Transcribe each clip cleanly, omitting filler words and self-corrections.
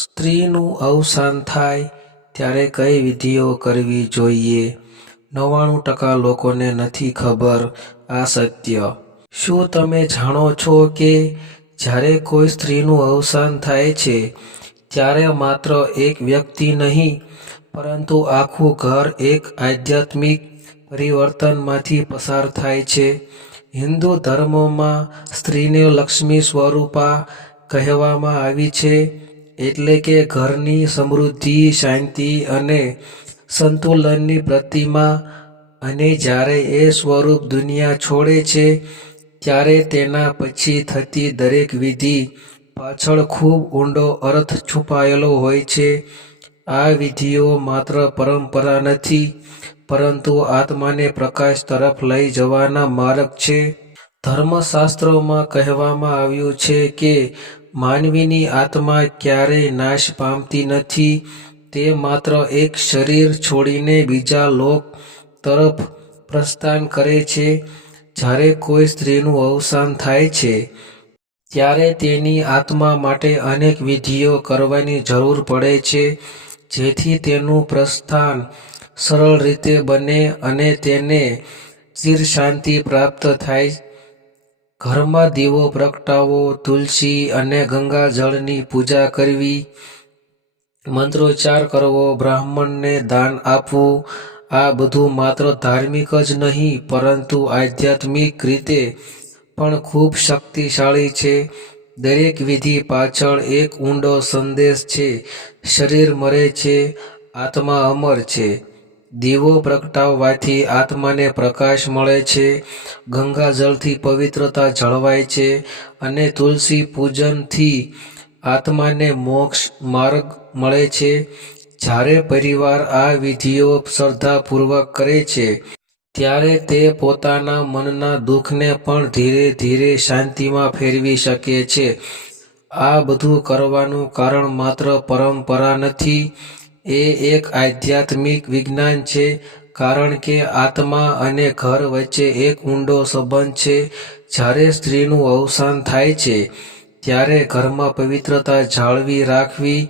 સ્ત્રીનું અવસાન થાય ત્યારે કઈ વિધિઓ કરવી જોઈએ? 99% લોકોને નથી ખબર આ સત્ય. શું તમે જાણો છો કે જ્યારે કોઈ સ્ત્રીનું અવસાન થાય છે ત્યારે માત્ર એક વ્યક્તિ નહીં પરંતુ આખું ઘર એક આધ્યાત્મિક પરિવર્તનમાંથી પસાર થાય છે? હિન્દુ ધર્મમાં સ્ત્રીને લક્ષ્મી સ્વરૂપા કહેવામાં આવી છે, એટલે કે ઘરની સમૃદ્ધિ, શાંતિ અને સંતુલનની પ્રતિમા. અને જ્યારે એ સ્વરૂપ દુનિયા છોડે છે ત્યારે તેના પછી થતી દરેક વિધિ પાછળ ખૂબ ઊંડો અર્થ છુપાયેલો હોય છે. આ વિધિઓ માત્ર પરંપરા નથી, પરંતુ આત્માને પ્રકાશ તરફ લઈ જવાના માર્ગ છે. ધર્મશાસ્ત્રોમાં કહેવામાં આવ્યું છે કે માનવીની આત્મા ક્યારેય નાશ પામતી નથી. તે માત્ર એક શરીર છોડીને બીજા લોક તરફ પ્રસ્થાન કરે છે. જ્યારે કોઈ સ્ત્રીનું અવસાન થાય છે ત્યારે તેની આત્મા માટે અનેક વિધિઓ કરવાની જરૂર પડે છે, જેથી તેનું પ્રસ્થાન સરળ રીતે બને અને તેને ચિરશાંતિ પ્રાપ્ત થાય. ઘરમાં દીવો પ્રગટાવવો, તુલસી અને ગંગાજળની પૂજા કરવી, મંત્રોચ્ચાર કરવો, બ્રાહ્મણને દાન આપવું, આ બધું માત્ર ધાર્મિક જ નહીં પરંતુ આધ્યાત્મિક રીતે પણ ખૂબ શક્તિશાળી છે. દરેક વિધિ પાછળ એક ઊંડો સંદેશ છે. શરીર મરે છે, આત્મા અમર છે. દીવો પ્રગટાવવાથી આત્માને પ્રકાશ મળે છે, ગંગાજળથી પવિત્રતા જળવાય છે અને તુલસી પૂજનથી આત્માને મોક્ષ માર્ગ મળે છે. જ્યારે પરિવાર આ વિધિઓ શ્રદ્ધાપૂર્વક કરે છે ત્યારે તે પોતાના મનના દુઃખને પણ ધીરે ધીરે શાંતિમાં ફેરવી શકે છે. આ બધું કરવાનું કારણ માત્ર પરંપરા નથી, એ એક આધ્યાત્મિક વિજ્ઞાન છે, કારણ કે આત્મા અને ઘર વચ્ચે એક ઊંડો સંબંધ છે. જ્યારે સ્ત્રીનું અવસાન થાય છે ત્યારે ઘરમાં પવિત્રતા જાળવી રાખવી,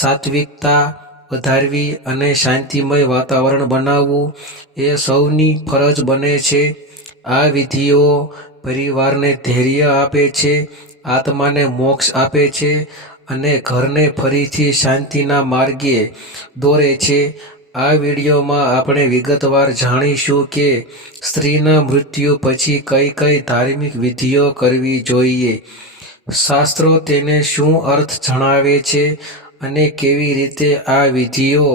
સાત્વિકતા વધારવી અને શાંતિમય વાતાવરણ બનાવવું એ સૌની ફરજ બને છે. આ વિધિઓ પરિવારને ધૈર્ય આપે છે, આત્માને મોક્ષ આપે છે અને ઘરને ફરીથી શાંતિના માર્ગે દોરે છે. આ વિડીયોમાં આપણે વિગતવાર જાણીશું કે સ્ત્રીના મૃત્યુ પછી કઈ કઈ ધાર્મિક વિધિઓ કરવી જોઈએ, શાસ્ત્રો તેને શું અર્થ જણાવે છે અને કેવી રીતે આ વિધિઓ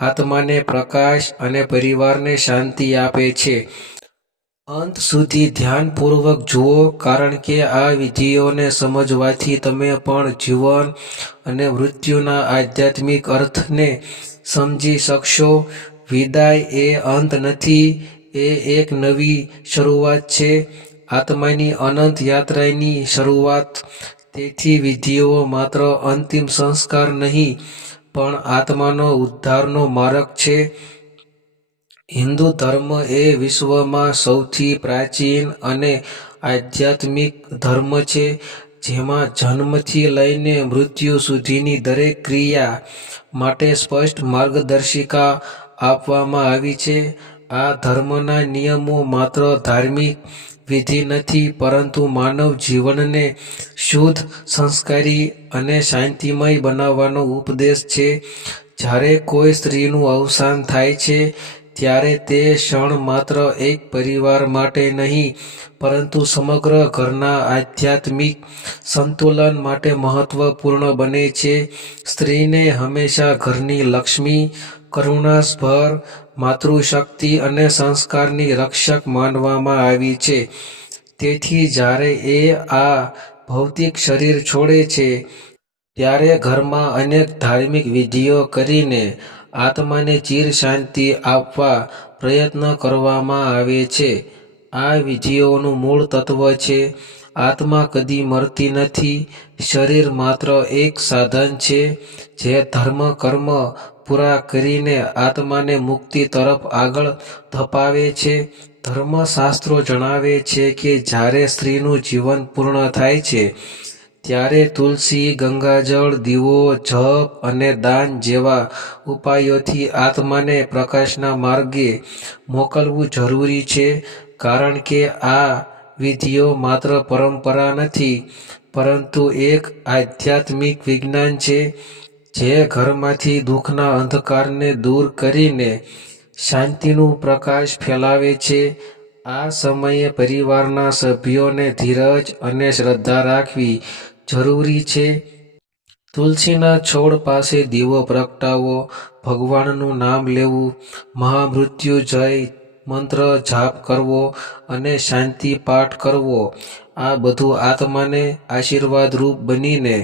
આત્માને પ્રકાશ અને પરિવારને શાંતિ આપે છે. અંત સુધી ધ્યાનપૂર્વક જુઓ, કારણ કે આ વિધિઓને સમજવાથી તમે પણ જીવન અને મૃત્યુના આધ્યાત્મિક અર્થને સમજી શકશો. વિદાય એ અંત નથી, એ એક નવી શરૂઆત છે, આત્માની અનંત યાત્રાની શરૂઆત. તેથી વિધિઓ માત્ર અંતિમ સંસ્કાર નહીં પણ આત્માનો ઉદ્ધારનો માર્ગ છે. હિન્દુ ધર્મ એ વિશ્વમાં સૌથી પ્રાચીન અને આધ્યાત્મિક ધર્મ છે, જેમાં જન્મથી લઈને મૃત્યુ સુધીની દરેક ક્રિયા માટે સ્પષ્ટ માર્ગદર્શિકા આપવામાં આવી છે. આ ધર્મના નિયમો માત્ર ધાર્મિક વિધિ નથી, પરંતુ માનવ જીવનને શુદ્ધ, સંસ્કારી અને શાંતિમય બનાવવાનો ઉપદેશ છે. જ્યારે કોઈ સ્ત્રીનું અવસાન થાય છે ત્યારે તે ક્ષણ માત્ર એક પરિવાર માટે નહીં પરંતુ સમગ્ર ઘરના આધ્યાત્મિક સંતુલન માટે મહત્વપૂર્ણ બને છે. સ્ત્રીને હંમેશા ઘરની લક્ષ્મી, કરુણાસભર, માતૃશક્તિ અને સંસ્કારની રક્ષક માનવામાં આવી છે. તેથી જ્યારે એ આ ભૌતિક શરીર છોડે છે ત્યારે ઘરમાં અનેક ધાર્મિક વિધિઓ કરીને આત્માને ચિરશાંતિ આપવા પ્રયત્ન કરવામાં આવે છે. આ વિધિઓનું મૂળ તત્વ છે, આત્મા કદી મરતી નથી, શરીર માત્ર એક સાધન છે જે ધર્મ કર્મ પૂરા કરીને આત્માને મુક્તિ તરફ આગળ ધપાવે છે. ધર્મશાસ્ત્રો જણાવે છે કે જ્યારે સ્ત્રીનું જીવન પૂર્ણ થાય છે ત્યારે તુલસી, ગંગાજળ, દીવો, જપ અને દાન જેવા ઉપાયોથી આત્માને પ્રકાશના માર્ગે મોકલવું જરૂરી છે. કારણ કે આ વિધિઓ માત્ર પરંપરા નથી, પરંતુ એક આધ્યાત્મિક વિજ્ઞાન છે જે ઘરમાંથી દુઃખના અંધકારને દૂર કરીને શાંતિનું પ્રકાશ ફેલાવે છે. આ સમયે પરિવારના સભ્યોને ધીરજ અને શ્રદ્ધા રાખવી જરૂરી છે. તુલસીના છોડ પાસે દીવો પ્રગટાવો, ભગવાનનું નામ લેવું, મહામૃત્યુંજય મંત્ર જાપ કરવો અને શાંતિ પાઠ કરવો, આ બધું આત્માને આશીર્વાદરૂપ બનીને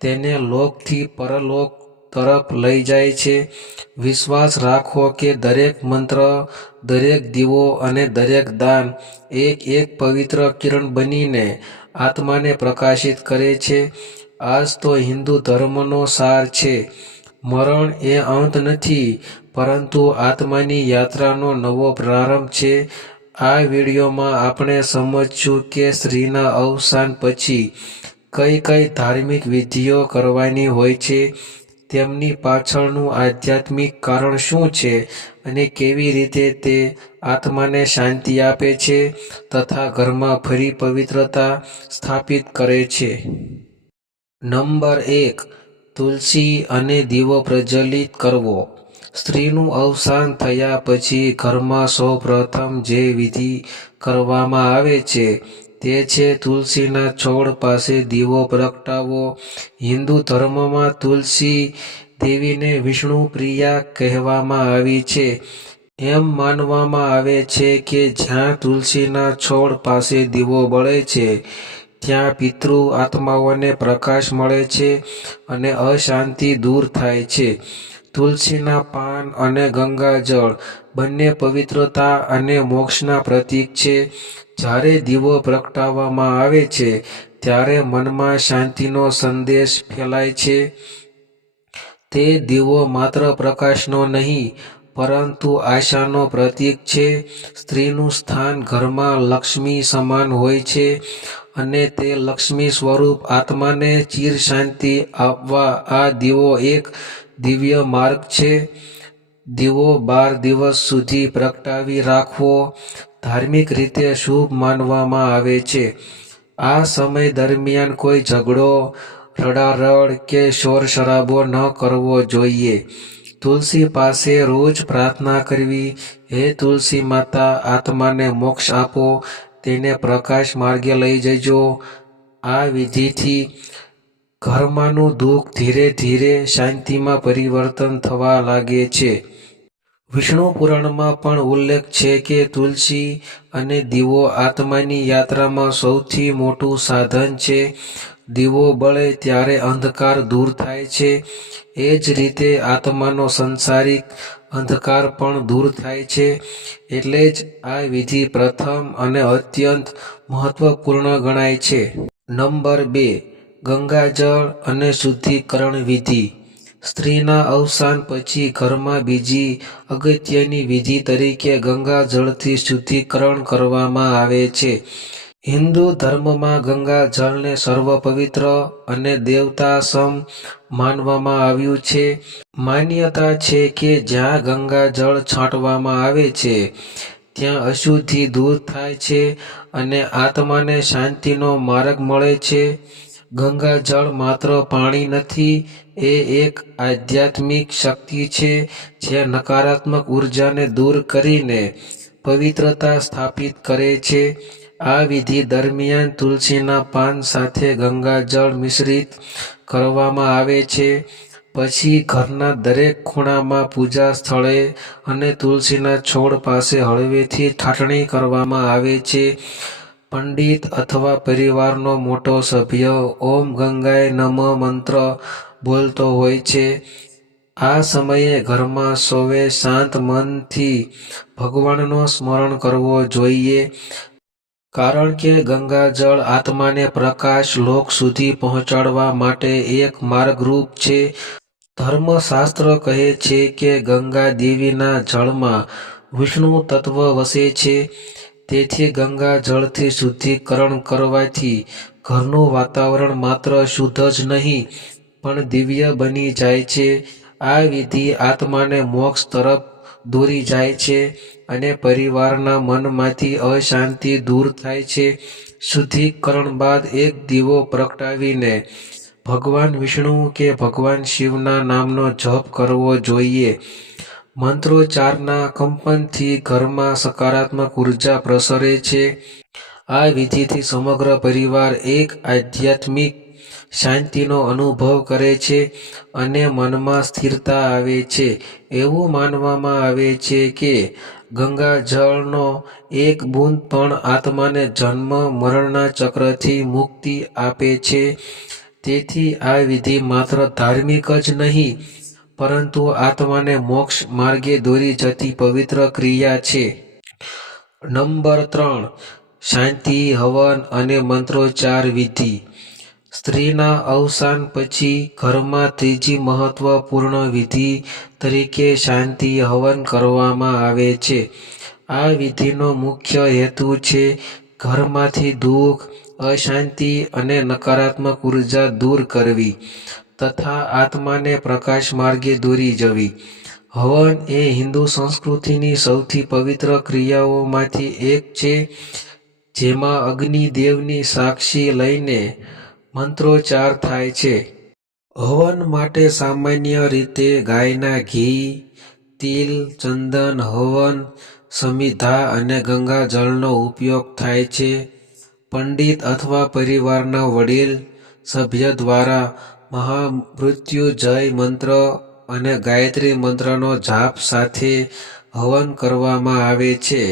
તેને લોકથી પરલોક તરફ લઈ જાય છે. વિશ્વાસ રાખો કે દરેક મંત્ર, દરેક દીવો અને દરેક દાન એક પવિત્ર કિરણ બનીને આત્માને પ્રકાશિત કરે છે. આ જ તો હિન્દુ ધર્મનો સાર છે. મરણ એ અંત નથી, પરંતુ આત્માની યાત્રાનો નવો પ્રારંભ છે. આ વિડીયોમાં આપણે સમજશું કે સ્ત્રીના અવસાન પછી કઈ કઈ ધાર્મિક વિધિઓ કરવાની હોય છે, તેમની પાછળનું આધ્યાત્મિક કારણ શું છે અને કેવી રીતે તે આત્માને શાંતિ આપે છે તથા ઘરમાં ફરી પવિત્રતા સ્થાપિત કરે છે. નંબર 1. તુલસી અને દીવો પ્રજ્વલિત કરવો. સ્ત્રીનું અવસાન થયા પછી ઘરમાં સૌપ્રથમ જે વિધિ કરવામાં આવે છે તે છે તુલસીના છોડ પાસે દીવો પ્રગટાવવો. હિન્દુ ધર્મમાં તુલસી દેવીને વિષ્ણુ પ્રિયા કહેવામાં આવી છે. એમ માનવામાં આવે છે કે જ્યાં તુલસીના છોડ પાસે દીવો બળે છે ત્યાં પિતૃ આત્માઓને પ્રકાશ મળે છે અને અશાંતિ દૂર થાય છે. તુલસીના પાન અને ગંગાજળ બંને પવિત્રતા અને મોક્ષના પ્રતીક છે. જ્યારે દીવો પ્રગટાવવામાં આવે છે ત્યારે મનમાં શાંતિનો સંદેશ ફેલાય છે. તે દીવો માત્ર પ્રકાશનો નહીં, પરંતુ આશાનો પ્રતીક છે. સ્ત્રીનું સ્થાન ઘરમાં લક્ષ્મી સમાન હોય છે અને તે લક્ષ્મી સ્વરૂપ આત્માને ચિરશાંતિ આપવા આ દીવો એક દિવ્ય માર્ગ છે. દીવો 12 દિવસ સુધી પ્રગટાવી રાખવો ધાર્મિક રીતે શુભ માનવામાં આવે છે. આ સમય દરમિયાન કોઈ ઝઘડો, રડારડ કે શોરશરાબો ન કરવો જોઈએ. તુલસી પાસે રોજ પ્રાર્થના કરવી, હે તુલસી માતા, આત્માને મોક્ષ આપો, તેને પ્રકાશ માર્ગે લઈ જજો. આ વિધિથી ઘરમાંનું દુઃખ ધીરે ધીરે શાંતિમાં પરિવર્તન થવા લાગે છે. વિષ્ણુ પુરાણમાં પણ ઉલ્લેખ છે કે તુલસી અને દીવો આત્માની યાત્રામાં સૌથી મોટું સાધન છે. દીવો બળે ત્યારે અંધકાર દૂર થાય છે. એ જ રીતે આત્માનો સંસારિક અંધકાર પણ દૂર થાય છે. એટલે જ આ વિધિ પ્રથમ અને અત્યંત મહત્વપૂર્ણ ગણાય છે. નંબર 2. ગંગાજળ અને શુદ્ધિકરણ વિધિ. સ્ત્રીના અવસાન પછી ઘરમાં બીજી અગત્યની વિધિ તરીકે ગંગાજળથી શુદ્ધિકરણ કરવામાં આવે છે. હિન્દુ ધર્મમાં ગંગાજળને સર્વપવિત્ર અને દેવતાસમ માનવામાં આવ્યું છે. માન્યતા છે કે જ્યાં ગંગાજળ છાંટવામાં આવે છે ત્યાં અશુદ્ધિ દૂર થાય છે અને આત્માને શાંતિનો માર્ગ મળે છે. ગંગાજળ માત્ર પાણી નથી, એ એક આધ્યાત્મિક શક્તિ છે જે નકારાત્મક ઉર્જાને દૂર કરીને પવિત્રતા સ્થાપિત કરે છે. આ વિધિ દરમિયાન તુલસીના પાન સાથે ગંગાજળ મિશ્રિત કરવામાં આવે છે. પછી ઘરના દરેક ખૂણામાં, પૂજા સ્થળે અને તુલસીના છોડ પાસે હળવેથી છાટણી કરવામાં આવે છે. પંડિત અથવા પરિવારનો મોટો સભ્ય ઓમ ગંગાય નમઃ મંત્ર બોલતો હોય છે. આ સમયે ઘરમાં સૌએ શાંત મનથી ભગવાનનો સ્મરણ કરવો જોઈએ. કારણ કે ગંગાજળ આત્માને પ્રકાશ લોક સુધી પહોંચાડવા માટે એક માર્ગરૂપ છે. ધર્મશાસ્ત્ર કહે છે કે ગંગા દેવીના જળમાં વિષ્ણુ તત્વ વસે છે. તેથી ગંગાજળથી શુદ્ધિકરણ કરવાથી ઘરનું વાતાવરણ માત્ર શુદ્ધ જ નહીં પણ દિવ્ય બની જાય છે. આ વિધિ આત્માને મોક્ષ તરફ દોરી જાય છે અને પરિવારના મનમાંથી અશાંતિ દૂર થાય છે. શુદ્ધિકરણ બાદ એક દીવો પ્રગટાવીને ભગવાન વિષ્ણુ કે ભગવાન શિવના નામનો જપ કરવો જોઈએ. મંત્રોચ્ચારના કંપનથી ઘરમાં સકારાત્મક ઉર્જા પ્રસરે છે. આ વિધિથી સમગ્ર પરિવાર એક આધ્યાત્મિક શાંતિનો અનુભવ કરે છે અને મનમાં સ્થિરતા આવે છે. એવું માનવામાં આવે છે કે ગંગાજળનો એક બૂંદ પણ આત્માને જન્મ મરણના ચક્રથી મુક્તિ આપે છે. તેથી આ વિધિ માત્ર ધાર્મિક જ નહીં પરંતુ આત્માને મોક્ષ માર્ગે દોરી જતી પવિત્ર ક્રિયા છે. નંબર 3. શાંતિ હવન અને મંત્રોચ્ચાર વિધિ. સ્ત્રીના અવસાન પછી ઘરમાં ત્રીજી મહત્વપૂર્ણ વિધિ તરીકે શાંતિ હવન કરવામાં આવે છે. આ વિધિનો મુખ્ય હેતુ છે ઘરમાંથી દુઃખ, અશાંતિ અને નકારાત્મક ઉર્જા દૂર કરવી તથા આત્માને પ્રકાશ માર્ગે દોરી જવી. હવન એ હિન્દુ સંસ્કૃતિની સૌથી પવિત્ર ક્રિયાઓમાંથી એક છે, જેમાં અગ્નિદેવની સાક્ષી લઈને મંત્રોચ્ચાર થાય છે. હવન માટે સામાન્ય રીતે ગાયના ઘી, તિલ, ચંદન, હવન સમિધા અને ગંગાજળનો ઉપયોગ થાય છે. પંડિત અથવા પરિવારના વડીલ સભ્ય દ્વારા મહામૃત્યુંજય મંત્ર અને ગાયત્રી મંત્રનો જાપ સાથે હવન કરવામાં આવે છે.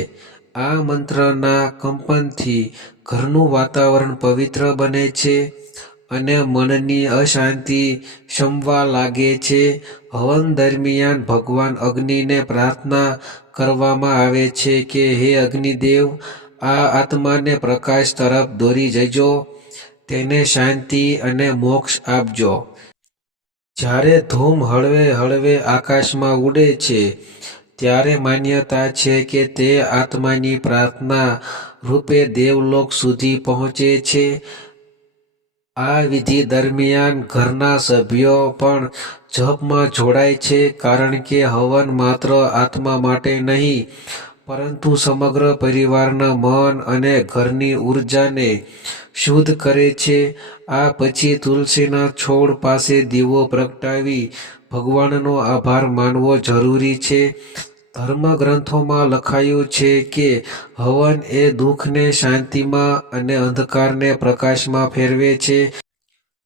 આ મંત્રના કંપનથી ઘરનું વાતાવરણ પવિત્ર બને છે અને મનની અશાંતિ શમવા લાગે છે. હવન દરમિયાન ભગવાન અગ્નિને પ્રાર્થના કરવામાં આવે છે કે હે અગ્નિદેવ, આ આત્માને પ્રકાશ તરફ દોરી જજો, તેને શાંતિ અને મોક્ષ આપજો. જ્યારે ધૂમ હળવે હળવે આકાશમાં ઉડે છે ત્યારે માન્યતા છે કે તે આત્માની પ્રાર્થના રૂપે દેવલોક સુધી પહોંચે છે. આ વિધિ દરમિયાન ઘરના સભ્યો પણ જપમાં જોડાય છે કારણ કે હવન માત્ર આત્મા માટે નહીં પરંતુ સમગ્ર પરિવારના મન અને ઘરની ઉર્જાને શુદ્ધ કરે છે. આ પછી તુલસીના છોડ પાસે દીવો પ્રગટાવી ભગવાનનો આભાર માનવો જરૂરી છે. ધર્મગ્રંથોમાં લખાયું છે કે હવન એ દુઃખને શાંતિમાં અને અંધકારને પ્રકાશમાં ફેરવે છે.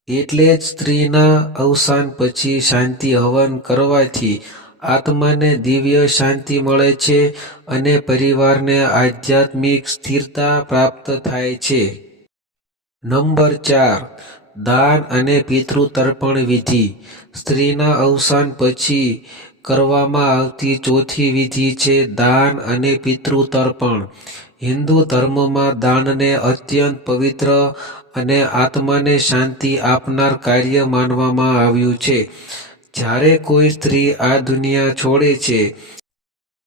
એટલે જ સ્ત્રીના અવસાન પછી શાંતિ હવન કરવાથી આત્માને દિવ્ય શાંતિ મળે છે અને પરિવારને આધ્યાત્મિક સ્થિરતા પ્રાપ્ત થાય છે. નંબર 4. દાન અને પિતૃતર્પણ વિધિ. સ્ત્રીના અવસાન પછી કરવામાં આવતી ચોથી વિધિ છે દાન અને પિતૃતર્પણ. હિન્દુ ધર્મમાં દાનને અત્યંત પવિત્ર અને આત્માને શાંતિ આપનાર કાર્ય માનવામાં આવ્યું છે. જ્યારે કોઈ સ્ત્રી આ દુનિયા છોડે છે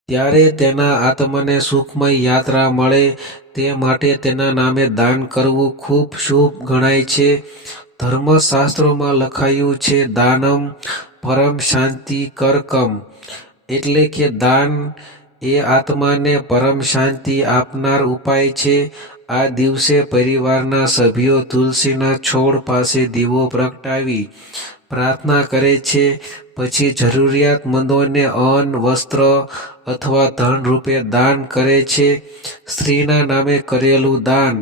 ત્યારે તેના આત્માને સુખમય યાત્રા મળે તે માટે તેના નામે દાન કરવું ખૂબ શુભ ગણાય છે. ધર્મશાસ્ત્રોમાં લખાયું છે દાનમ પરમ શાંતિ કરકમ, એટલે કે દાન એ આત્માને પરમ શાંતિ આપનાર ઉપાય છે. આ દિવસે પરિવારના સભ્યો તુલસીના છોડ પાસે દીવો પ્રગટાવી પ્રાર્થના કરે છે. પછી જરૂરિયાતમંદોને અન્ન, વસ્ત્ર અથવા ધન રૂપે દાન કરે છે. સ્ત્રીના નામે કરેલું દાન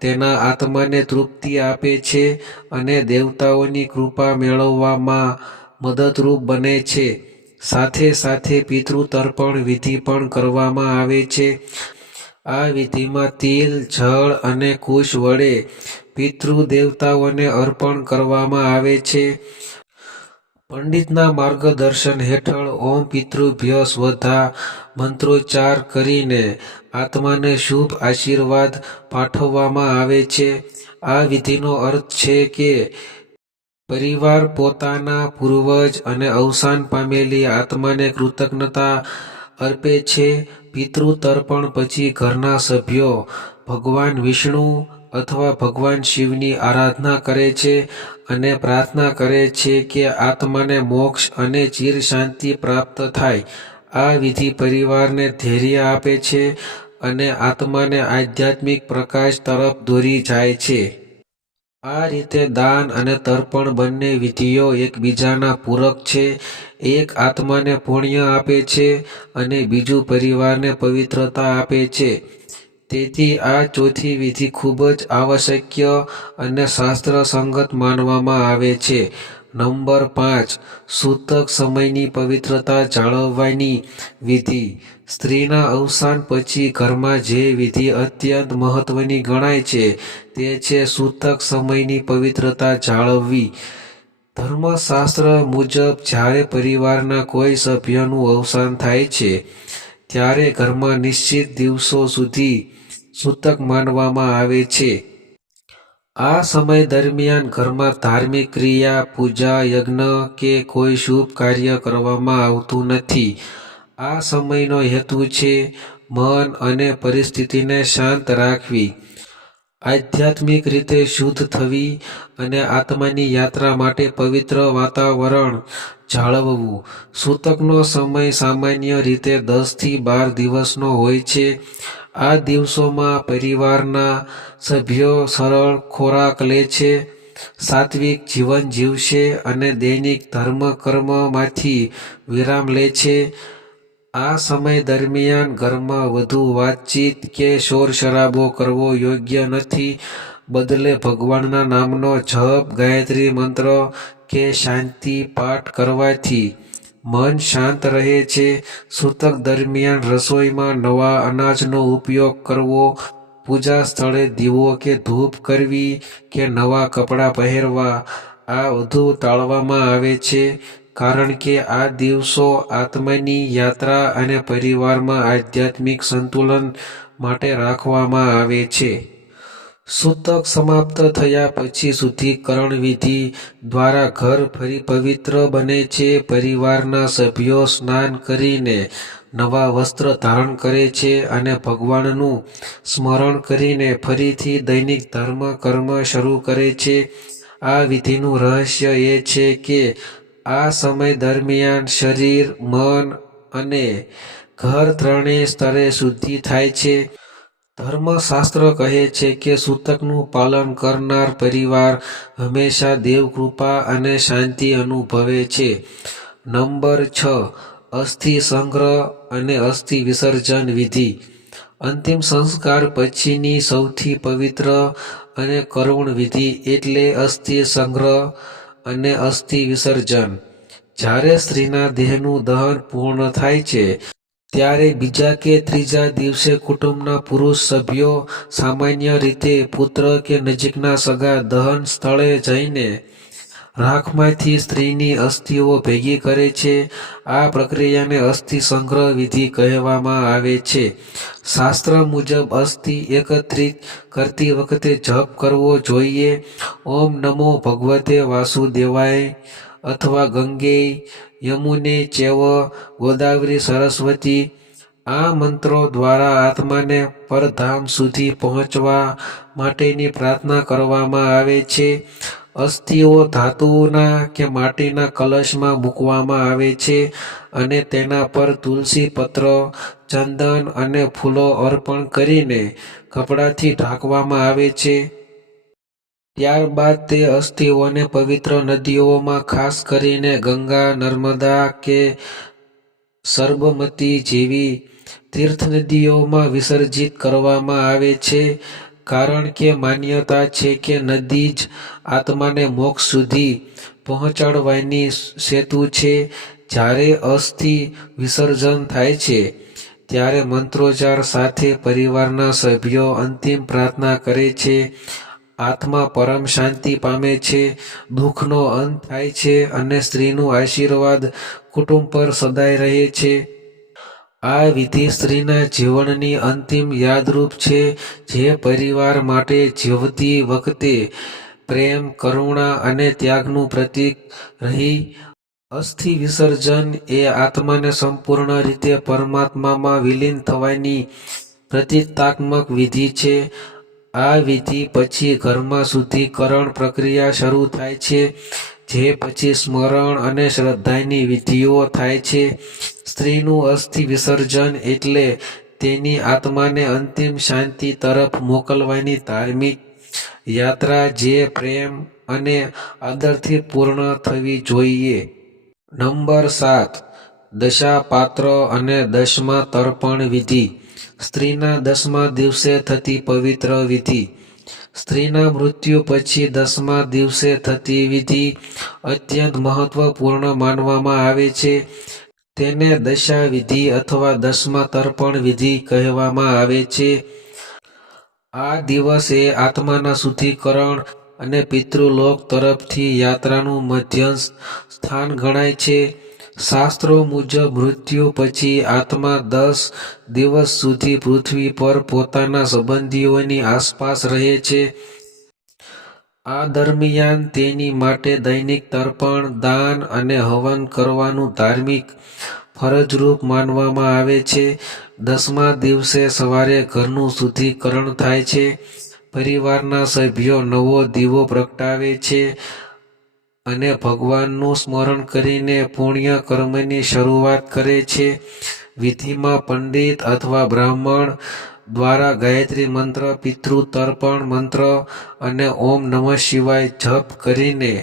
તેના આત્માને તૃપ્તિ આપે છે અને દેવતાઓની કૃપા મેળવવામાં મદદરૂપ બને છે. સાથે સાથે પિતૃતર્પણ વિધિ પણ કરવામાં આવે છે. આ વિધિમાં તિલ, જળ અને કુશ વડે પિતૃદેવતાઓને અર્પણ કરવામાં આવે છે. પંડિતના માર્ગદર્શન હેઠળ ઓમ પિતૃભ્ય સ્વધા મંત્રોચ્ચાર કરીને આત્માને શુભ આશીર્વાદ પાઠવવામાં આવે છે. આ વિધિનો અર્થ છે કે પરિવાર પોતાના પૂર્વજ અને અવસાન પામેલી આત્માને કૃતજ્ઞતા અર્પે છે. પિતૃતર્પણ પછી ઘરના સભ્યો ભગવાન વિષ્ણુ અથવા ભગવાન શિવની આરાધના કરે છે અને પ્રાર્થના કરે છે કે આત્માને મોક્ષ અને ચિર શાંતિ પ્રાપ્ત થાય. આ વિધિ પરિવારને ધૈર્ય આપે છે અને આત્માને આધ્યાત્મિક પ્રકાશ તરફ દોરી જાય છે. આ રીતે દાન અને તર્પણ બંને વિધિઓ એકબીજાના પૂરક છે. એક આત્માને પુણ્ય આપે છે અને બીજું પરિવારને પવિત્રતા આપે છે. તેથી આ ચોથી વિધિ ખૂબ જ આવશ્યક અને શાસ્ત્રસંગત માનવામાં આવે છે. નંબર 5. સૂતક સમયની પવિત્રતા જાળવવાની વિધિ. સ્ત્રીના અવસાન પછી ઘરમાં જે વિધિ અત્યંત મહત્વની ગણાય છે તે છે સૂતક સમયની પવિત્રતા જાળવવી. ધર્મશાસ્ત્ર મુજબ જ્યારે પરિવારના કોઈ સભ્યનું અવસાન થાય છે ત્યારે ઘરમાં નિશ્ચિત દિવસો સુધી સૂતક માનવામાં આવે છે. આ સમય દરમિયાન ઘરમાં ધાર્મિક ક્રિયા, પૂજા, યજ્ઞ કે કોઈ શુભ કાર્ય કરવામાં આવતું નથી. આ સમયનો હેતુ છે મન અને પરિસ્થિતિને શાંત રાખવી, આધ્યાત્મિક રીતે શુદ્ધ થવી અને આત્માની યાત્રા માટે પવિત્ર વાતાવરણ જાળવવું. સૂતકનો સમય સામાન્ય રીતે 10 થી 12 દિવસનો હોય છે. આ દિવસોમાં પરિવારના સભ્યો સરળ ખોરાક લે છે, સાત્વિક જીવન જીવશે અને દૈનિક ધર્મકર્મમાંથી વિરામ લે છે. આ સમય દરમિયાન ઘરમાં વધુ વાતચીત કે શોરશરાબો કરવો યોગ્ય નથી. બદલે ભગવાનના નામનો જપ, ગાયત્રી મંત્ર કે શાંતિ પાઠ કરવાથી મન શાંત રહે છે. સૂતક દરમિયાન રસોઈમાં નવા અનાજનો ઉપયોગ કરવો, પૂજા સ્થળે દીવો કે ધૂપ કરવી કે નવા કપડાં પહેરવા આ બધું ટાળવામાં આવે છે કારણ કે આ દિવસો આત્માની યાત્રા અને પરિવારમાં આધ્યાત્મિક સંતુલન માટે રાખવામાં આવે છે. સૂતક સમાપ્ત થયા પછી શુદ્ધિકરણ વિધિ દ્વારા ઘર ફરી પવિત્ર બને છે. પરિવારના સભ્યો સ્નાન કરીને નવા વસ્ત્ર ધારણ કરે છે અને ભગવાનનું સ્મરણ કરીને ફરીથી દૈનિક ધર્મ કર્મ શરૂ કરે છે. આ વિધિનું રહસ્ય એ છે કે આ સમય દરમિયાન શરીર, મન અને ઘર ત્રણેય સ્તરે શુદ્ધિ થાય છે. ધર્મશાસ્ત્ર કહે છે કે સૂતકનું પાલન કરનાર પરિવાર હંમેશા દેવકૃપા અને શાંતિ અનુભવે છે. નંબર 6. અસ્થિ સંગ્રહ અને અસ્થિ વિસર્જન વિધિ. અંતિમ સંસ્કાર પછીની સૌથી પવિત્ર અને કરુણ વિધિ એટલે અસ્થિ સંગ્રહ અને અસ્થિ વિસર્જન. જ્યારે સ્ત્રીના દેહનું દહન પૂર્ણ થાય છે ત્યારે બીજા કે ત્રીજા દિવસે કુટુંબના પુરુષ સભ્યો, સામાન્ય રીતે પુત્ર કે નજીકના સગા, દહન સ્થળે જઈને રાખમાંથી સ્ત્રીની અસ્થિઓ ભેગી કરે છે. આ પ્રક્રિયાને અસ્થિ સંગ્રહ વિધિ કહેવામાં આવે છે. શાસ્ત્ર મુજબ અસ્થિ એકત્રિત કરતી વખતે જપ કરવો જોઈએ. ઓમ નમો ભગવતે વાસુદેવાય અથવા ગંગે યમુને ચૈવ ગોદાવરી સરસ્વતી. આ મંત્રો દ્વારા આત્માને પરધામ સુધી પહોંચવા માટેની પ્રાર્થના કરવામાં આવે છે. અસ્થિઓ ધાતુના કે માટીના કલશમાં મૂકવામાં આવે છે અને તેના પર તુલસી પત્ર, ચંદન અને ફૂલો અર્પણ કરીને કપડાથી ઢાંકવામાં આવે છે. ત્યારબાદ તે અસ્થિઓને પવિત્ર નદીઓમાં, ખાસ કરીને ગંગા, નર્મદા કે સરબમતી જેવી તીર્થનદીઓમાં વિસર્જિત કરવામાં આવે છે કારણ કે માન્યતા છે કે નદી જ આત્માને મોક્ષ સુધી પહોંચાડવાની સેતુ છે. જ્યારે અસ્થિ વિસર્જન થાય છે ત્યારે મંત્રોચ્ચાર સાથે પરિવારના સભ્યો અંતિમ પ્રાર્થના કરે છે. આત્મા પરમ શાંતિ પામે છે, દુઃખનો અંત થાય છે અને સ્ત્રીનું આશીર્વાદ કુટુંબ પર સદાય રહે છે. આ વિધિ સ્ત્રીના જીવનની અંતિમ યાદરૂપ છે જે પરિવાર માટે જીવતી વખતે પ્રેમ, કરુણા અને ત્યાગનું પ્રતીક રહી. અસ્થિ વિસર્જન એ આત્માને સંપૂર્ણ રીતે પરમાત્મામાં વિલીન થવાની પ્રતીકાત્મક વિધિ છે. આ વિધિ પછી ઘરમાં શુદ્ધિકરણ પ્રક્રિયા શરૂ થાય છે, જે પછી સ્મરણ અને શ્રદ્ધાની વિધિઓ થાય છે. સ્ત્રીનું અસ્થિ વિસર્જન એટલે તેની આત્માને અંતિમ શાંતિ તરફ મોકલવાની ધાર્મિક યાત્રા જે પ્રેમ અને આદરથી પૂર્ણ થવી જોઈએ. નંબર 7. દશાપાત્ર અને દસમા તર્પણ વિધિ. સ્ત્રીના 10મા દિવસે થતી પવિત્ર વિધિ. સ્ત્રીના મૃત્યુ પછી 10મા દિવસે થતી વિધિ અત્યંત મહત્વપૂર્ણ માનવામાં આવે છે. તેને દશા વિધિ અથવા 10મા તર્પણ વિધિ કહેવામાં આવે છે. આ દિવસ એ આત્માના શુદ્ધિકરણ અને પિતૃલોક તરફથી યાત્રાનું મધ્યસ્થ સ્થાન ગણાય છે. શાસ્ત્રો મુજબ મૃત્યુ પછી આત્મા 10 દિવસ સુધી પૃથ્વી પર પોતાના સંબંધીઓની આસપાસ રહે છે. આ દરમિયાન તેની માટે દૈનિક તર્પણ, દાન અને હવન કરવાનું ધાર્મિક ફરજરૂપ માનવામાં આવે છે. 10મા દિવસે સવારે ઘરનું શુદ્ધિકરણ થાય છે. પરિવારના સભ્યો નવો દીવો પ્રગટાવે છે અને ભગવાનનું સ્મરણ કરીને પુણ્ય કર્મની શરૂઆત કરે છે. વિધિમાં પંડિત અથવા બ્રાહ્મણ દ્વારા ગાયત્રી મંત્ર, પિતૃ તર્પણ મંત્ર અને ઓમ નમઃ શિવાય જપ કરીને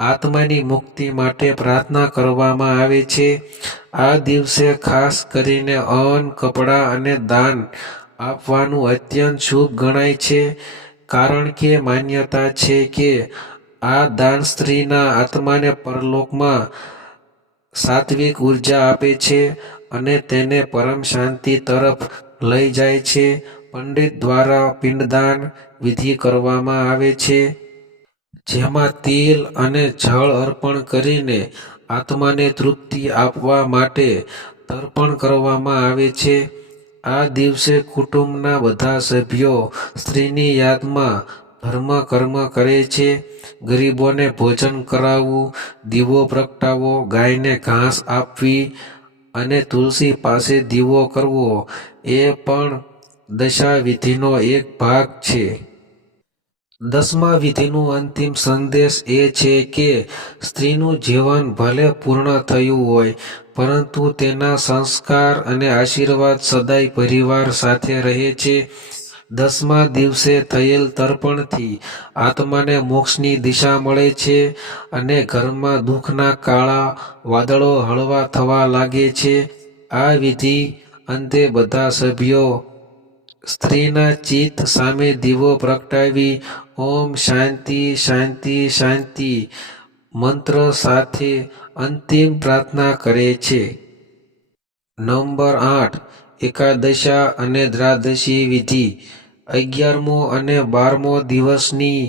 આત્માની મુક્તિ માટે પ્રાર્થના કરવામાં આવે છે. આ દિવસે ખાસ કરીને અન્ન, કપડાં અને દાન આપવાનું અત્યંત શુભ ગણાય છે, કારણ કે માન્યતા છે કે આ દાન સ્ત્રીના આત્માને પરલોકમાં સાત્વિક ઉર્જા આપે છે અને તેને પરમ શાંતિ તરફ લઈ જાય છે. પંડિત દ્વારા પિંડદાન વિધિ કરવામાં આવે છે, જેમાં તિલ અને જળ અર્પણ કરીને આત્માને તૃપ્તિ આપવા માટે તર્પણ કરવામાં આવે છે. આ દિવસે કુટુંબના બધા સભ્યો સ્ત્રીની યાદમાં ધર્મ કર્મ કરે છે. ગરીબોને ભોજન કરાવવું, દીવો પ્રગટાવવો, ગાયને ઘાસ આપવી અને તુલસી પાસે દીવો કરવો એ પણ દશા વિધિનો એક ભાગ છે. 10મા વિધિનો અંતિમ સંદેશ એ છે કે સ્ત્રીનું જીવન ભલે પૂર્ણ થયું હોય, પરંતુ તેના સંસ્કાર અને આશીર્વાદ સદાય પરિવાર સાથે રહે છે. 10મા દિવસે થયેલ તર્પણથી આત્માને મોક્ષની દિશા મળે છે અને ઘરમાં દુઃખના કાળા વાદળો હળવા થવા લાગે છે. આ વિધિ અંતે બધા સભ્યો સ્ત્રીના ચિત્ત સામે દીવો પ્રગટાવી ઓમ શાંતિ શાંતિ શાંતિ મંત્ર સાથે અંતિમ પ્રાર્થના કરે છે. નંબર 8. એકાદશા અને દ્વાદશી વિધિ. 11મો અને 12મો દિવસની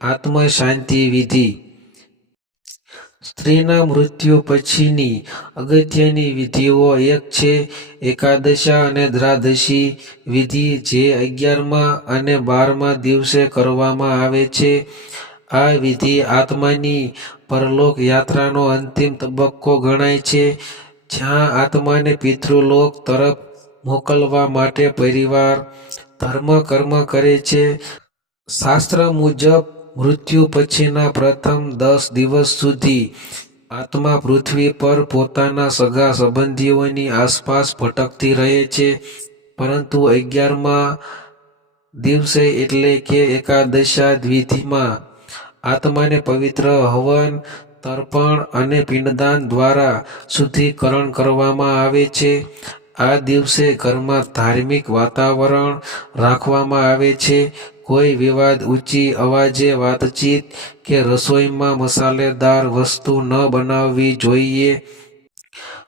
આત્મ શાંતિ વિધિ. સ્ત્રીના મૃત્યુ પછીની અગત્યની વિધિઓ એક છે એકાદશા અને દ્વાદશી વિધિ, જે 11મા અને 12મા દિવસે કરવામાં આવે છે. આ વિધિ આત્માની પરલોક યાત્રાનો અંતિમ તબક્કો ગણાય છે, જ્યાં આત્માને પિતૃલોક તરફ મોકલવા માટે પરિવાર ધર્મ કર્મ કરે છે. શાસ્ત્ર મુજબ મૃત્યુ પછીના પ્રથમ 10 દિવસ સુધી આત્મા પૃથ્વી પર પોતાના સગા સંબંધીઓની આસપાસ ભટકતી રહે છે, પરંતુ 11મા દિવસે એટલે કે એકાદશા વિધિમાં આત્માને પવિત્ર હવન, તર્પણ અને પિંડદાન દ્વારા શુદ્ધિકરણ કરવામાં આવે છે. આ દિવસે ઘરમાં ધાર્મિક વાતાવરણ રાખવામાં આવે છે. કોઈ વિવાદ, ઊંચી અવાજે વાતચીત કે રસોઈમાં મસાલેદાર વસ્તુ ન બનાવવી જોઈએ.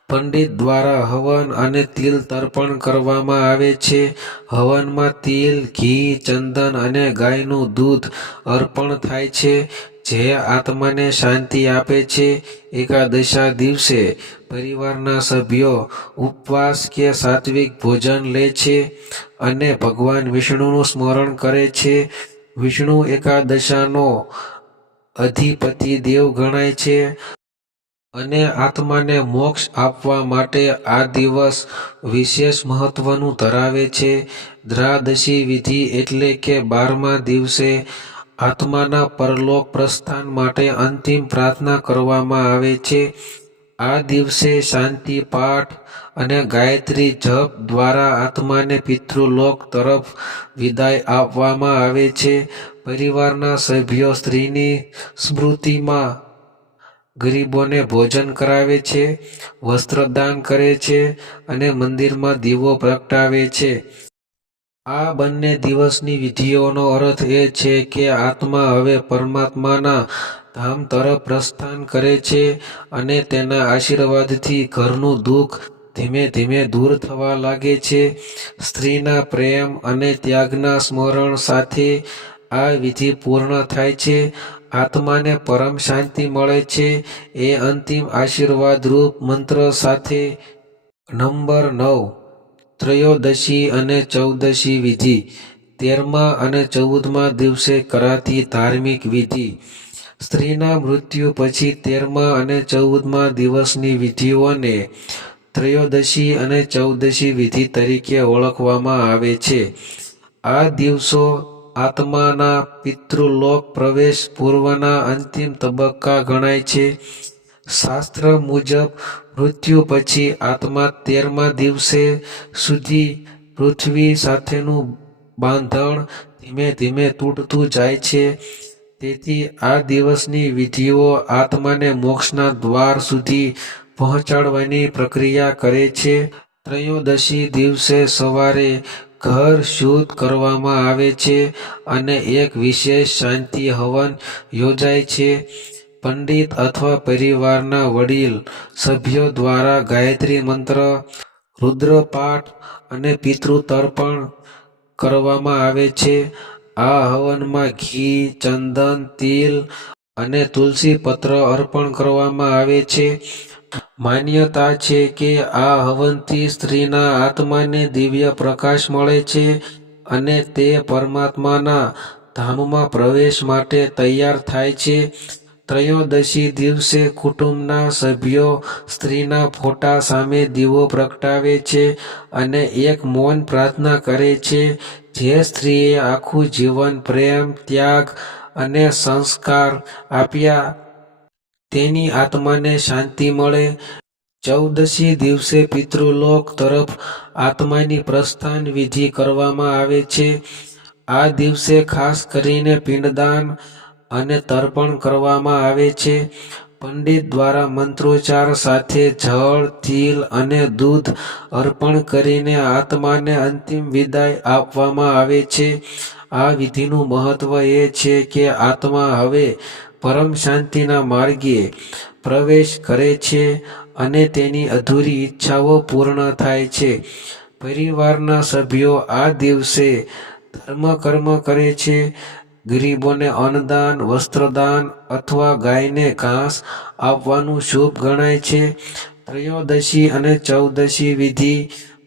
પંડિત દ્વારા હવન અને તિલ તર્પણ કરવામાં આવે છે. હવનમાં તિલ, ઘી, ચંદન અને ગાયનું દૂધ અર્પણ થાય છે, જે આત્માને શાંતિ આપે છે. એકાદશા દિવસે પરિવારના સભ્યો ઉપવાસ કે સાત્વિક ભોજન લે છે અને ભગવાન વિષ્ણુનું સ્મરણ કરે છે. વિષ્ણુ એકાદશાનો અધિપતિ દેવ ગણાય છે અને આત્માને મોક્ષ આપવા માટે આ દિવસ વિશેષ મહત્વનું ધરાવે છે. દ્રાદશી વિધિ એટલે કે 12મા દિવસે આત્માના પરલોક પ્રસ્થાન માટે અંતિમ પ્રાર્થના કરવામાં આવે છે. આ દિવસે શાંતિ પાઠ અને ગાયત્રી જપ દ્વારા આત્માને પિતૃલોક તરફ વિદાય આપવામાં આવે છે. પરિવારના સભ્યો સ્ત્રીની સ્મૃતિમાં ગરીબોને ભોજન કરાવે છે, વસ્ત્રદાન કરે છે અને મંદિરમાં દીવો પ્રગટાવે છે. આ બંને દિવસની વિધિઓનો અર્થ એ છે કે આત્મા હવે પરમાત્માના ધામ તરફ પ્રસ્થાન કરે છે અને તેના આશીર્વાદથી ઘરનું દુઃખ ધીમે ધીમે દૂર થવા લાગે છે. સ્ત્રીના પ્રેમ અને ત્યાગના સ્મરણ સાથે આ વિધિ પૂર્ણ થાય છે. આત્માને પરમ શાંતિ મળે છે એ અંતિમ આશીર્વાદરૂપ મંત્ર સાથે. નંબર 9. ત્રયોદશી અને ચૌદશી વિધિ. 13મા અને 14મા દિવસે કરાતી ધાર્મિક વિધિ. સ્ત્રીના મૃત્યુ પછી 13મા અને 14મા દિવસની વિધિઓને ત્રયોદશી અને ચૌદશી વિધિ તરીકે ઓળખવામાં આવે છે. આ દિવસો આત્માના પિતૃલોક પ્રવેશ પૂર્વના અંતિમ તબક્કા ગણાય છે. શાસ્ત્ર મુજબ મૃત્યુ પછી આત્મા 13મા દિવસે સુધી પૃથ્વી સાથેનું બાંધણ ધીમે ધીમે તૂટતું જાય છે. તેથી આ દિવસની વિધિઓ આત્માને મોક્ષના દ્વાર સુધી પહોંચાડવાની પ્રક્રિયા કરે છે. ત્રયોદશી દિવસે સવારે ઘર શુદ્ધ કરવામાં આવે છે અને એક વિશેષ શાંતિ હવન યોજાય છે. પંડિત અથવા પરિવારના વડીલ સભ્યો દ્વારા ગાયત્રી મંત્ર, રુદ્રપાઠ અને પિતૃતર્પણ કરવામાં આવે છે. આ હવનમાં ઘી, ચંદન, તિલ અને તુલસી પત્ર અર્પણ કરવામાં આવે છે. માન્યતા છે કે આ હવનથી સ્ત્રીના આત્માને દિવ્ય પ્રકાશ મળે છે અને તે પરમાત્માના ધામમાં પ્રવેશ માટે તૈયાર થાય છે. ત્રયોદશી દિવસે કુટુંબના સભ્યો સ્ત્રીના ફોટા સામે દીવો પ્રગટાવે છે અને એક મૌન પ્રાર્થના કરે છે. જે સ્ત્રીએ આખું જીવન પ્રેમ, ત્યાગ અને સંસ્કાર આપ્યા તેની આત્માને શાંતિ મળે. ચૌદશી દિવસે પિતૃલોક તરફ આત્માની પ્રસ્થાન વિધિ કરવામાં આવે છે. આ દિવસે ખાસ કરીને પિંડદાન અને તર્પણ કરવામાં આવે છે. પંડિત દ્વારા મંત્રોચ્ચાર સાથે જળ, તિલ અને દૂધ અર્પણ કરીને આત્માને અંતિમ વિદાય આપવામાં આવે છે. આ વિધિનું મહત્વ એ છે કે આત્મા હવે પરમ શાંતિના માર્ગે પ્રવેશ કરે છે અને તેની અધૂરી ઈચ્છાઓ પૂર્ણ થાય છે. પરિવારના સભ્યો આ દિવસે ધર્મકર્મ કરે છે. ગરીબોને અન્નદાન, વસ્ત્રદાન અથવા ગાયને ઘાસ આપવાનું શુભ ગણાય છે. ત્રયોદશી અને ચૌદશી વિધિ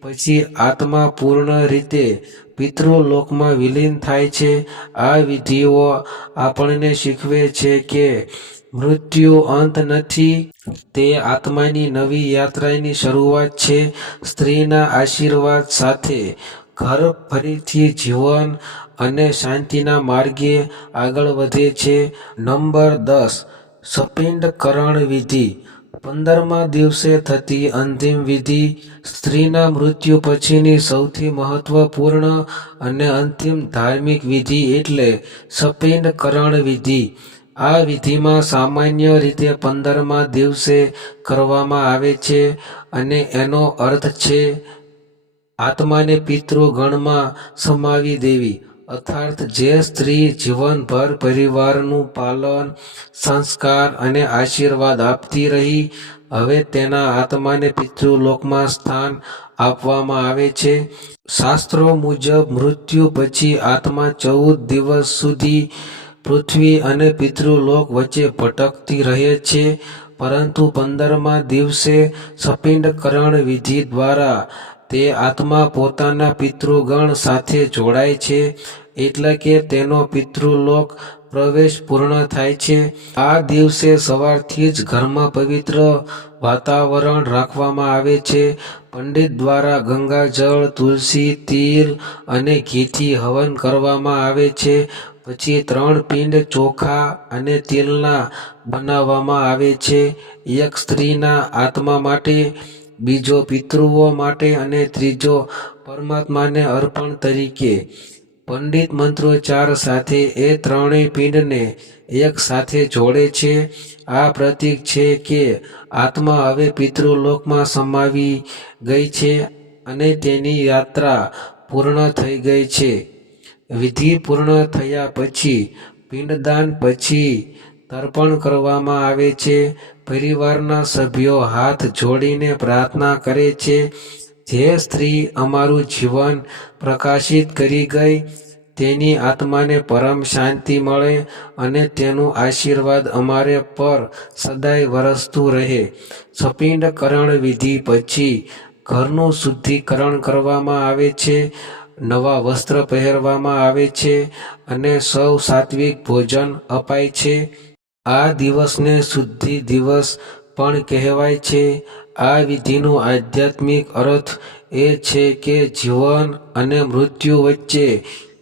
પછી આત્મા પૂર્ણ રીતે પિતૃલોકમાં વિલીન થાય છે. આ વિધિઓ આપણને શીખવે છે કે મૃત્યુ અંત નથી, તે આત્માની નવી યાત્રાની શરૂઆત છે. સ્ત્રીના આશીર્વાદ સાથે ઘર ફરીથી જીવન અને શાંતિના માર્ગે આગળ વધે છે. નંબર 10. સપિંડકરણ વિધિ. 15મા દિવસે થતી અંતિમ વિધિ. સ્ત્રીના મૃત્યુ પછીની સૌથી મહત્વપૂર્ણ અને અંતિમ ધાર્મિક વિધિ એટલે સપિંડકરણ વિધિ. આ વિધિમાં સામાન્ય રીતે 15મા દિવસે કરવામાં આવે છે અને એનો અર્થ છે આત્માને પિતૃગણમાં સમાવી દેવી. અર્થાત જે સ્ત્રી જીવનભર પરિવારનું પાલન, સંસ્કાર અને આશીર્વાદ આપતી રહી, હવે તેના આત્માને પિતૃલોકમાં સ્થાન આપવામાં આવે છે. શાસ્ત્રો મુજબ મૃત્યુ પછી આત્મા 14 દિવસ સુધી પૃથ્વી અને પિતૃલોક વચ્ચે ભટકતી રહે છે, પરંતુ 15મા દિવસે સપિંડકરણ વિધિ દ્વારા તે આત્મા પોતાના પિતૃગણ સાથે જોડાય છે. એટલે કે તેનો પિતૃલોક પ્રવેશ પૂર્ણ થાય છે. આ દિવસે સવારથી જ ઘરમાં પવિત્ર વાતાવરણ રાખવામાં આવે છે. પંડિત દ્વારા ગંગાજળ, તુલસી, તિલ અને ઘીથી હવન કરવામાં આવે છે. પછી 3 પિંડ ચોખા અને તિલના બનાવવામાં આવે છે. એક સ્ત્રીના આત્મા માટે, બીજો પિતૃઓ માટે અને ત્રીજો પરમાત્માને અર્પણ તરીકે. પંડિત મંત્રોચ્ચાર સાથે એ ત્રણેય પિંડને એક સાથે જોડે છે. આ પ્રતીક છે કે આત્મા હવે પિતૃલોકમાં સમાવી ગઈ છે અને તેની યાત્રા પૂર્ણ થઈ ગઈ છે. વિધિ પૂર્ણ થયા પછી પિંડદાન પછી તર્પણ કરવામાં આવે છે. પરિવારના સભ્યો હાથ જોડીને પ્રાર્થના કરે છે, જે સ્ત્રી અમારું જીવન પ્રકાશિત કરી ગઈ, તેની આત્માને પરમ શાંતિ મળે અને તેનું આશીર્વાદ અમારે પર સદાય વરસતું રહે. સપિંડકરણ વિધિ પછી ઘરનું શુદ્ધિકરણ કરવામાં આવે છે, નવા વસ્ત્ર પહેરવામાં આવે છે અને સૌ સાત્વિક ભોજન અપાય છે. આ દિવસને શુદ્ધિ દિવસ પણ કહેવાય છે. આ વિધિનો આધ્યાત્મિક અર્થ એ છે કે જીવન અને મૃત્યુ વચ્ચે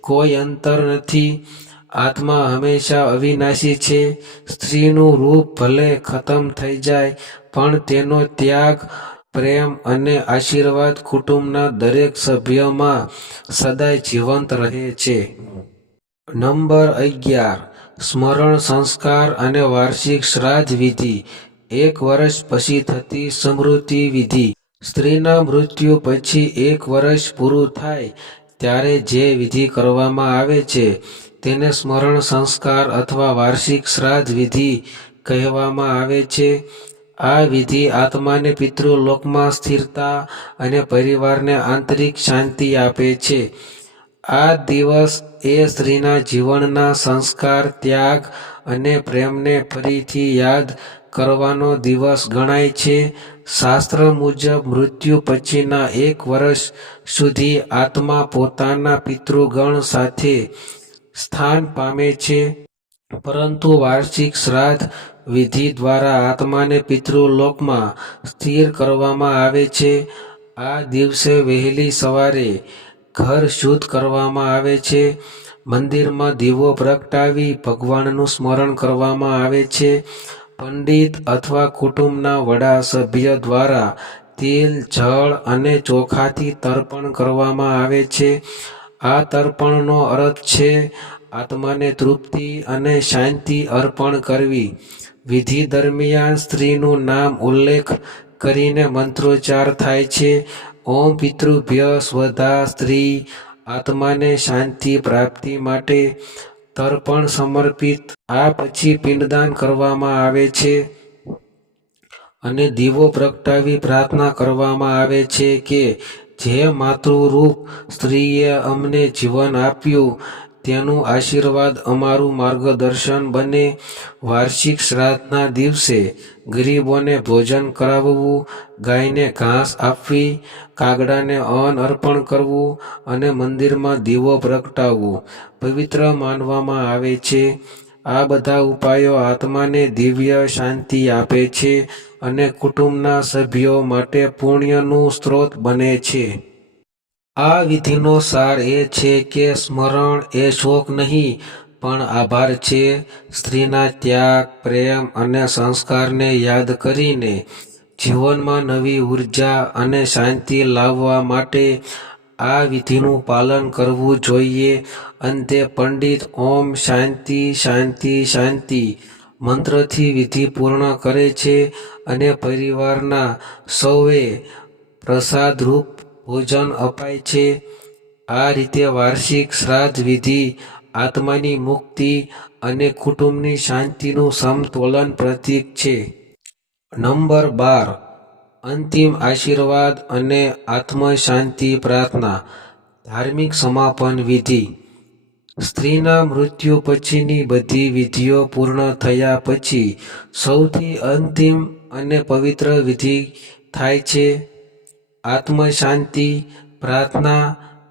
કોઈ અંતર નથી. આત્મા હંમેશા અવિનાશી છે. સ્ત્રીનું રૂપ ભલે ખતમ થઈ જાય, પણ તેનો ત્યાગ, પ્રેમ અને આશીર્વાદ કુટુંબના દરેક સભ્યમાં સદાય જીવંત રહે છે. નંબર 11. સ્મરણ સંસ્કાર અને વાર્ષિક શ્રાદ્ધ વિધિ. 1 વર્ષ પછી થતી સ્મૃતિ વિધિ. સ્ત્રીના મૃત્યુ પછી 1 વર્ષ પૂરું થાય ત્યારે જે વિધિ કરવામાં આવે છે તેને સ્મરણ સંસ્કાર અથવા વાર્ષિક શ્રાદ્ધ વિધિ કહેવામાં આવે છે. આ વિધિ આત્માને પિતૃલોકમાં સ્થિરતા અને પરિવારને આંતરિક શાંતિ આપે છે. આ દિવસ એ સ્ત્રીના જીવનના સંસ્કાર, ત્યાગ અને પ્રેમને ફરીથી યાદ કરવાનો દિવસ ગણાય છે. શાસ્ત્ર મુજબ મૃત્યુ પછીના 1 વર્ષ સુધી આત્મા પોતાના પિતૃગણ સાથે સ્થાન પામે છે, પરંતુ વાર્ષિક શ્રાદ્ધ વિધિ દ્વારા આત્માને પિતૃલોકમાં સ્થિર કરવામાં આવે છે. આ દિવસે વહેલી સવારે ઘર શુદ્ધ કરવામાં આવે છે, મંદિરમાં દીવો પ્રગટાવી ભગવાનનું સ્મરણ કરવામાં આવે છે. પંડિત અથવા કુટુંબના વડા સભ્ય દ્વારા તિલ, જળ અને ચોખાથી તર્પણ કરવામાં આવે છે. આ તર્પણનો અર્થ છે આત્માને તૃપ્તિ અને શાંતિ અર્પણ કરવી. વિધિ દરમિયાન સ્ત્રીનું નામ ઉલ્લેખ કરીને મંત્રોચ્ચાર થાય છે. ઓમ પિતૃભ્ય સ્વધા. સ્ત્રી આત્માને શાંતિ પ્રાપ્તિ માટે તર્પણ સમર્પિત. આ પછી પિંડદાન કરવામાં આવે છે અને દીવો પ્રગટાવી પ્રાર્થના કરવામાં આવે છે કે જે માતૃરૂપ સ્ત્રીએ અમને જીવન આપ્યું તેનું આશીર્વાદ અમારું માર્ગદર્શન બને. વાર્ષિક શ્રાદ્ધના દિવસે ગરીબોને ભોજન કરાવવું, ગાયને ઘાસ આપવી, કાગડાને અન્ન અર્પણ કરવું અને મંદિરમાં દીવો પ્રગટાવવું પવિત્ર માનવામાં આવે છે. આ બધા ઉપાયો આત્માને દિવ્ય શાંતિ આપે છે અને કુટુંબના સભ્યો માટે પુણ્યનું સ્ત્રોત બને છે. આ વિધિનો સાર એ છે કે સ્મરણ એ શોક નહીં પણ આભાર છે. સ્ત્રીના ત્યાગ, પ્રેમ અને સંસ્કારને યાદ કરીને જીવનમાં નવી ઉર્જા અને શાંતિ લાવવા માટે આ વિધિનું પાલન કરવું જોઈએ. અંતે પંડિત ઓમ શાંતિ શાંતિ શાંતિ મંત્રથી વિધિ પૂર્ણ કરે છે અને પરિવારના સૌએ પ્રસાદરૂપ ભોજન અપાય છે. આ રીતે વાર્ષિક શ્રાદ્ધ વિધિ આત્માની મુક્તિ અને કુટુંબની શાંતિનું સમતોલન પ્રતીક છે. નંબર 12. અંતિમ આશીર્વાદ અને આત્મશાંતિ પ્રાર્થના. ધાર્મિક સમાપન વિધિ. સ્ત્રીના મૃત્યુ પછીની બધી વિધિઓ પૂર્ણ થયા પછી સૌથી અંતિમ અને પવિત્ર વિધિ થાય છે, આત્મશાંતિ પ્રાર્થના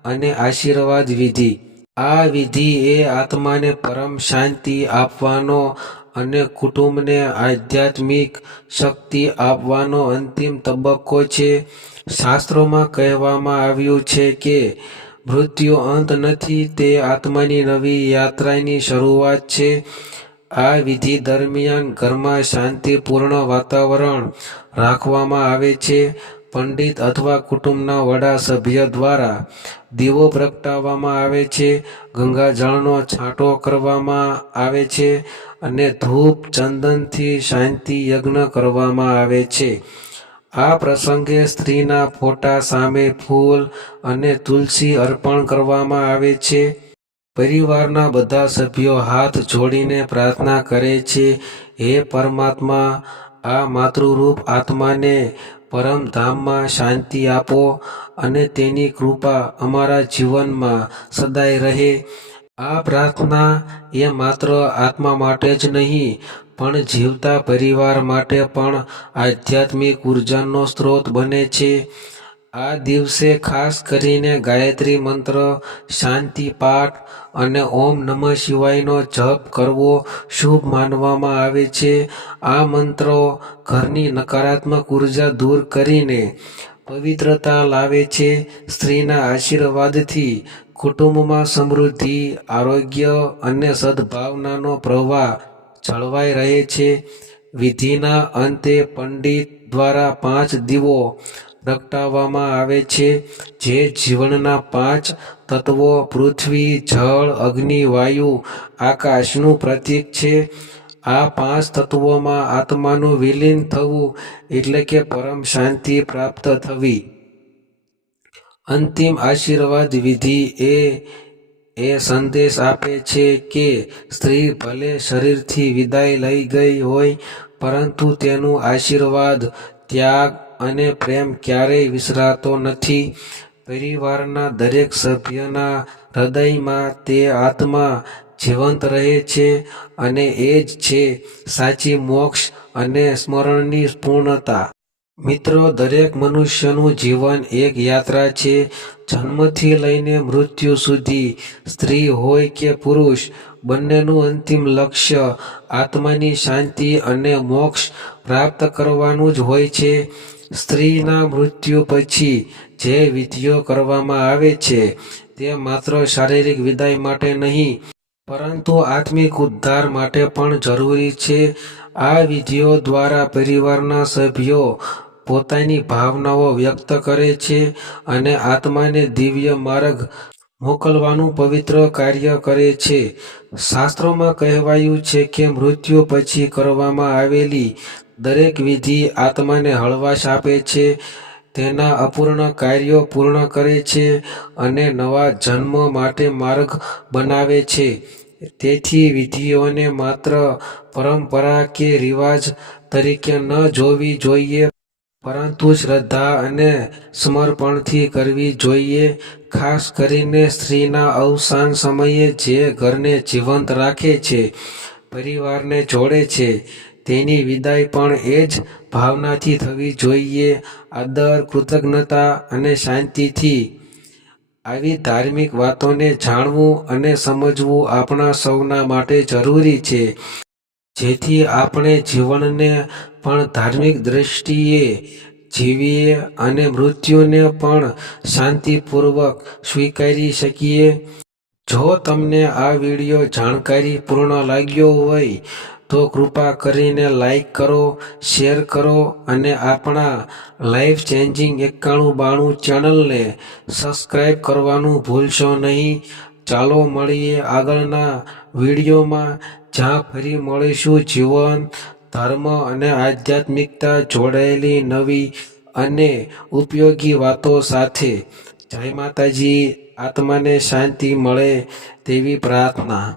અને આશીર્વાદ વિધિ. આ વિધિ એ આત્માને પરમ શાંતિ આપવાનો અને કુટુંબને આધ્યાત્મિક શક્તિ આપવાનો અંતિમ તબક્કો છે. શાસ્ત્રોમાં કહેવામાં આવ્યું છે કે મૃત્યુ અંત નથી, તે આત્માની નવી યાત્રાની શરૂઆત છે. આ વિધિ દરમિયાન ઘરમાં શાંતિપૂર્ણ વાતાવરણ રાખવામાં આવે છે. પંડિત અથવા કુટુંબના વડા સભ્ય દ્વારા દીવો પ્રગટાવવામાં આવે છે, ગંગાજળનો છાંટો કરવામાં આવે છે અને ધૂપ ચંદનથી શાંતિ યજ્ઞ કરવામાં આવે છે. આ પ્રસંગે સ્ત્રીના ફોટા સામે ફૂલ અને તુલસી અર્પણ કરવામાં આવે છે. પરિવારના બધા સભ્યો હાથ જોડીને પ્રાર્થના કરે છે, હે પરમાત્મા, આ માતૃરૂપ આત્માને પરમધામમાં શાંતિ આપો અને તેની કૃપા અમારા જીવનમાં સદાય રહે. આ પ્રાર્થના એ માત્ર આત્મા માટે જ નહીં, પણ જીવતા પરિવાર માટે પણ આધ્યાત્મિક ઉર્જાનો સ્ત્રોત બને છે. આ દિવસે ખાસ કરીને ગાયત્રી મંત્ર, શાંતિ પાઠ અને ઓમ નમઃ શિવાયનો જપ કરવો શુભ માનવામાં આવે છે. આ મંત્રો ઘરની નકારાત્મક ઉર્જા દૂર કરીને પવિત્રતા લાવે છે. સ્ત્રીના આશીર્વાદથી કુટુંબમાં સમૃદ્ધિ, આરોગ્ય અને સદ્ભાવનાનો પ્રવાહ જળવાઈ રહે છે. વિધિના અંતે પંડિત દ્વારા 5 દીવો પ્રગટાવવામાં આવે છે, જે જીવનના 5 તત્વો પૃથ્વી, જળ, અગ્નિ, વાયુ, આકાશનું પ્રતીક છે. આ 5 તત્વોમાં આત્માનું વિલીન થવું એટલે કે પરમ શાંતિ પ્રાપ્ત થવી. અંતિમ આશીર્વાદ વિધિ એ સંદેશ આપે છે કે સ્ત્રી ભલે શરીરથી વિદાય લઈ ગઈ હોય, પરંતુ તેનું આશીર્વાદ, ત્યાગ અને પ્રેમ ક્યારેય વિસરાતો નથી. પરિવારના દરેક સભ્યના હૃદયમાં તે આત્મા જીવંત રહે છે અને એ જ છે સાચી મોક્ષ અને સ્મરણની પૂર્ણતા. મિત્રો, દરેક મનુષ્યનું જીવન એક યાત્રા છે. જન્મથી લઈને મૃત્યુ સુધી, સ્ત્રી હોય કે પુરુષ, બંનેનું અંતિમ લક્ષ્ય આત્માની શાંતિ અને મોક્ષ પ્રાપ્ત કરવાનું જ હોય છે. સ્ત્રીના મૃત્યુ પછી જે વિધિઓ કરવામાં આવે છે, તે માત્ર શારીરિક વિદાય માટે નહીં, પરંતુ આત્મિક ઉદ્ધાર માટે પણ જરૂરી છે. આ વિધિઓ દ્વારા પરિવારના સભ્યો પોતાની ભાવનાઓ વ્યક્ત કરે છે અને આત્માને દિવ્ય માર્ગ મોકલવાનું પવિત્ર કાર્ય કરે છે. શાસ્ત્રોમાં કહેવાયું છે કે મૃત્યુ પછી કરવામાં આવેલી દરેક વિધિ આત્માને હળવાશ આપે છે, તેના અપૂર્ણ કાર્યો પૂર્ણ કરે છે અને નવા જન્મ માટે માર્ગ બનાવે છે. તેથી વિધિઓને માત્ર પરંપરા કે રિવાજ તરીકે ન જોવી જોઈએ, પરંતુ શ્રદ્ધા અને સમર્પણથી કરવી જોઈએ. ખાસ કરીને સ્ત્રીના અવસાન સમયે જે ઘરને જીવંત રાખે છે, પરિવારને જોડે છે, તેની વિદાય પણ એ જ ભાવનાથી થવી જોઈએ, આદર, કૃતજ્ઞતા અને શાંતિથી. આવી ધાર્મિક વાતોને જાણવું અને સમજવું આપણા સૌના માટે જરૂરી છે, જેથી આપણે જીવનને પણ ધાર્મિક દ્રષ્ટિએ જીવીએ અને મૃત્યુને પણ શાંતિપૂર્વક સ્વીકારી શકીએ. જો તમને આ વિડીયો જાણકારીપૂર્ણ લાગ્યો હોય તો કૃપા કરીને લાઈક કરો, શેર કરો અને આપણા લાઈફ ચેન્જિંગ 9192 ચેનલને સબસ્ક્રાઈબ કરવાનું ભૂલશો નહીં. ચાલો મળીએ આગળના વિડીયોમાં, જ્યાં ફરી મળીશું જીવન, ધર્મ અને આધ્યાત્મિકતા જોડાયેલી નવી અને ઉપયોગી વાતો સાથે. જય માતાજી. આત્માને શાંતિ મળે તેવી પ્રાર્થના.